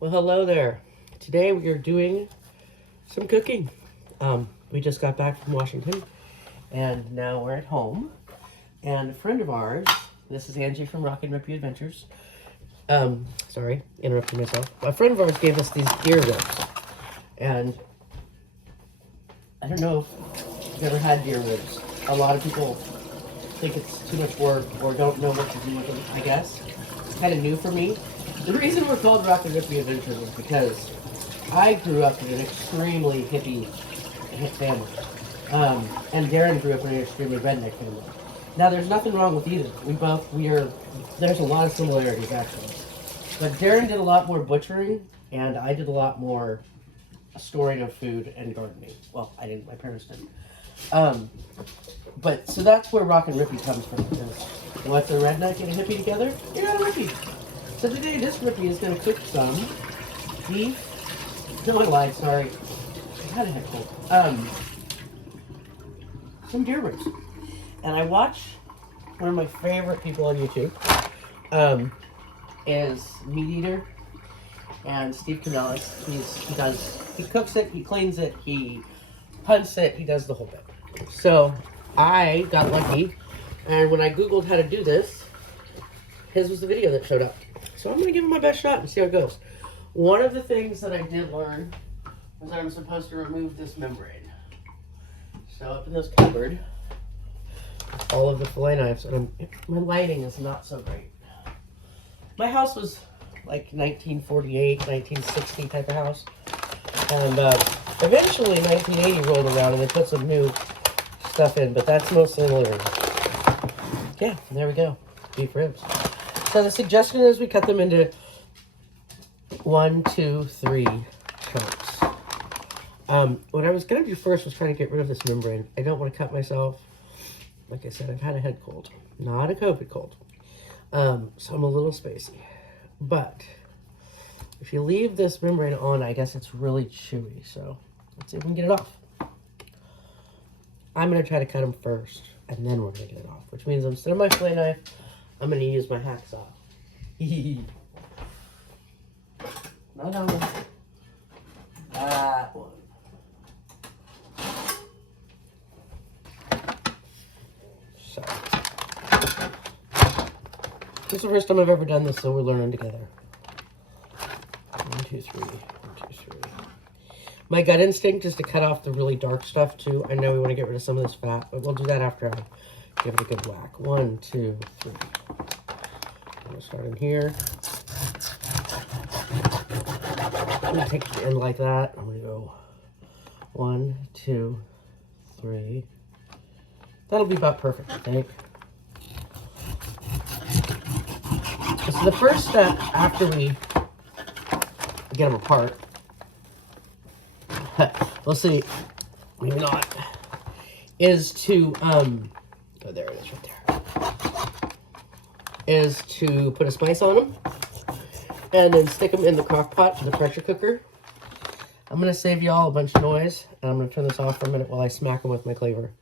Well, hello there. Today we are doing some cooking. We just got back from Washington, and now we're at home. And a friend of ours, this is Angie from Rockin' Rippy Adventures. Sorry, interrupting myself. A friend of ours gave us these deer ribs, and I don't know if you've ever had deer ribs. A lot of people think it's too much work or don't know what to do with them, I guess. It's kind of new for me. The reason we're called Rockin' Rippy Adventures is because I grew up in an extremely hippie family. And Darren grew up in an extremely redneck family. Now, there's nothing wrong with either. There's a lot of similarities, actually. But Darren did a lot more butchering, and I did a lot more storing of food and gardening. Well, I didn't, my parents didn't. But, so that's where Rockin' Rippy comes from. Because what's a redneck and a hippie together? You're not a rippie. So today, this rippy is going to cook some beef. No, I lied, sorry. I had a head cold. Some deer ribs. And I watch one of my favorite people on YouTube, is Meat Eater and Steve Canellis. He cooks it, he cleans it, he hunts it, he does the whole bit. So I got lucky, and when I Googled how to do this, his was the video that showed up. So I'm going to give it my best shot and see how it goes. One of the things that I did learn was that I'm supposed to remove this membrane. So up in this cupboard, all of the fillet knives, and my lighting is not so great. My house was like 1948, 1960 type of house. And eventually 1980 rolled around and they put some new stuff in, but that's mostly living. Yeah, there we go. Beef ribs. So the suggestion is we cut them into 1, 2, 3 chunks. What I was going to do first was trying to get rid of this membrane. I don't want to cut myself. Like I said, I've had a head cold, not a COVID cold. So I'm a little spacey. But if you leave this membrane on, I guess it's really chewy. So let's see if we can get it off. I'm going to try to cut them first, and then we're going to get it off. Which means instead of my fillet knife, I'm going to use my hacksaw. No. That one. So, this is the first time I've ever done this, so we're learning together. 1, 2, 3. 1, 2, 3. My gut instinct is to cut off the really dark stuff too. I know we want to get rid of some of this fat, but we'll do that after I give it a good whack. 1, 2, 3. I'm gonna start in here. I'm gonna take the end like that. I'm gonna go 1, 2, 3. That'll be about perfect, I think. So the first step after we get them apart, we'll see, maybe not, is to, oh, there it is right there, is to put a spice on them and then stick them in the crock pot, the pressure cooker. I'm going to save y'all a bunch of noise, and I'm going to turn this off for a minute while I smack them with my cleaver.